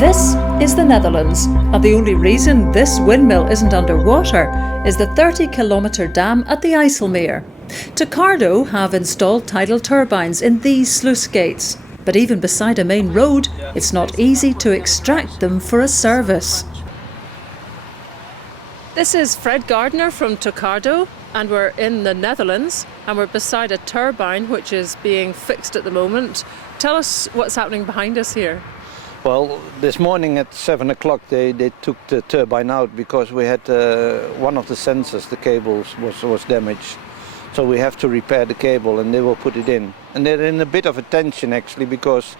This is the Netherlands, and the only reason this windmill isn't underwater is the 30-kilometre dam at the IJsselmeer. Tocardo have installed tidal turbines in these sluice gates, but even beside a main road, it's not easy to extract them for a service. This is Fred Gardner from Tocardo, and we're in the Netherlands, and we're beside a turbine which is being fixed at the moment. Tell us what's happening behind us here. Well, this morning at 7 o'clock they took the turbine out because we had one of the sensors, the cables, was damaged. So we have to repair the cable and they will put it in. And they're in a bit of a tension actually because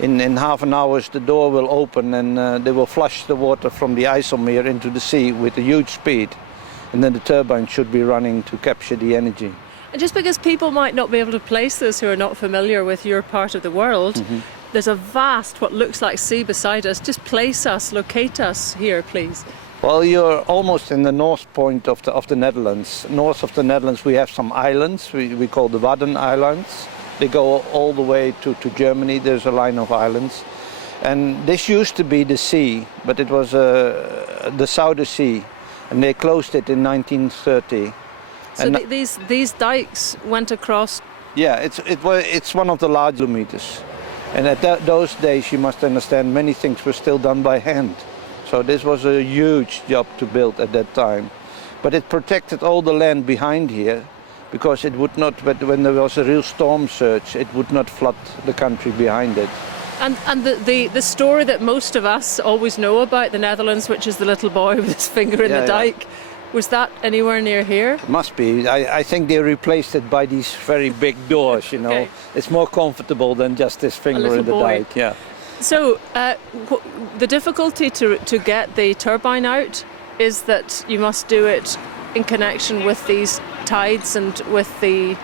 in half an hour the door will open and they will flush the water from the IJsselmeer into the sea with a huge speed. And then the turbine should be running to capture the energy. And just because people might not be able to place this who are not familiar with your part of the world, there's a vast, what looks like sea beside us. Just place us, locate us here, please. Well, you're almost in the north point of the Netherlands. North of the Netherlands we have some islands, we call the Wadden Islands. They go all the way to Germany, there's a line of islands. And this used to be the sea, but it was the Southern Sea, and they closed it in 1930. So and these dikes went across? Yeah, it's one of the large kilometers. And at those days, you must understand, many things were still done by hand. So this was a huge job to build at that time. But it protected all the land behind here, because it would not, when there was a real storm surge, it would not flood the country behind it. And the story that most of us always know about the Netherlands, which is the little boy with his finger in the dike, was that anywhere near here? It must be. I think they replaced it by these very big doors, you know. Okay. It's more comfortable than just this finger in the dike. Yeah. So the difficulty to get the turbine out is that you must do it in connection with these tides and with the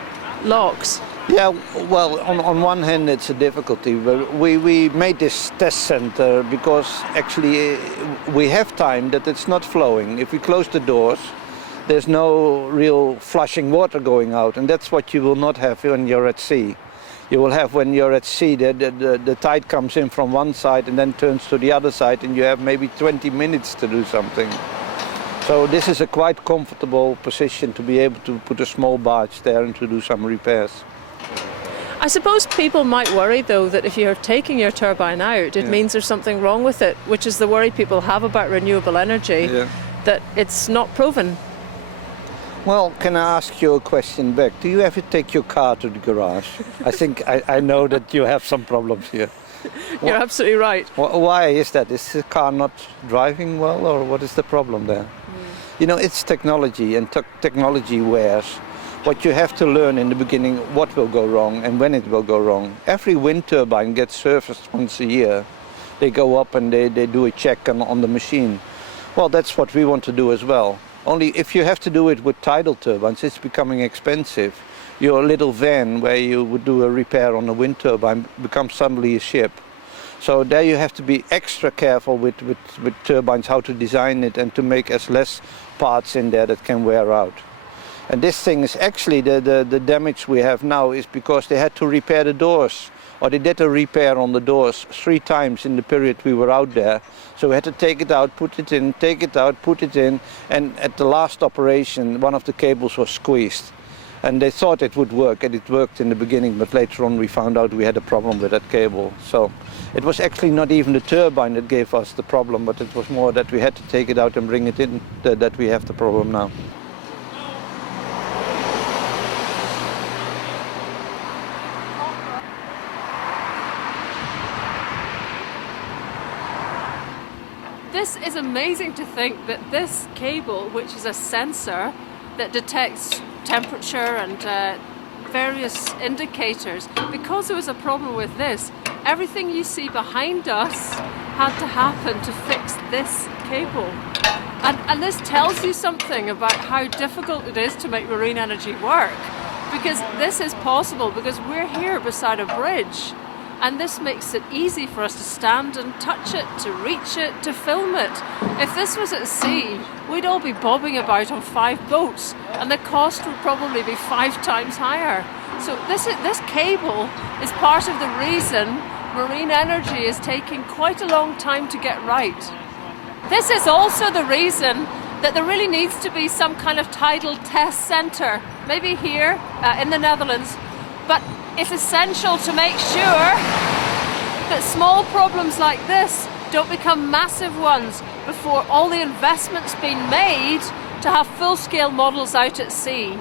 locks. Yeah, well, on one hand it's a difficulty, but we made this test center because actually we have time that it's not flowing. If we close the doors, there's no real flushing water going out, and that's what you will not have when you're at sea. You will have when you're at sea, the tide comes in from one side and then turns to the other side, and you have maybe 20 minutes to do something. So this is a quite comfortable position to be able to put a small barge there and to do some repairs. I suppose people might worry, though, that if you're taking your turbine out, it means there's something wrong with it, which is the worry people have about renewable energy, that it's not proven. Well, can I ask you a question back? Do you ever take your car to the garage? I think I know that you have some problems here. You're absolutely right. Why is that? Is the car not driving well, or what is the problem there? You know, it's technology, and technology wears. What you have to learn in the beginning, what will go wrong and when it will go wrong. Every wind turbine gets serviced once a year. They go up and they do a check on the machine. Well, that's what we want to do as well. Only if you have to do it with tidal turbines, it's becoming expensive. Your little van where you would do a repair on a wind turbine becomes suddenly a ship. So there you have to be extra careful with turbines, how to design it and to make as less parts in there that can wear out. And this thing is actually, the damage we have now is because they had to repair the doors, or they did a repair on the doors 3 times in the period we were out there. So we had to take it out, put it in, take it out, put it in, and at the last operation one of the cables was squeezed. And they thought it would work, and it worked in the beginning, but later on we found out we had a problem with that cable. So it was actually not even the turbine that gave us the problem, but it was more that we had to take it out and bring it in, that we have the problem now. This is amazing to think that this cable, which is a sensor that detects temperature and various indicators, because there was a problem with this, everything you see behind us had to happen to fix this cable. And this tells you something about how difficult it is to make marine energy work, because this is possible because we're here beside a bridge. And this makes it easy for us to stand and touch it, to reach it, to film it. If this was at sea, we'd all be bobbing about on 5 boats, and the cost would probably be 5 times higher. So this cable is part of the reason marine energy is taking quite a long time to get right. This is also the reason that there really needs to be some kind of tidal test centre, maybe here in the Netherlands, but it's essential to make sure that small problems like this don't become massive ones before all the investment's been made to have full-scale models out at sea.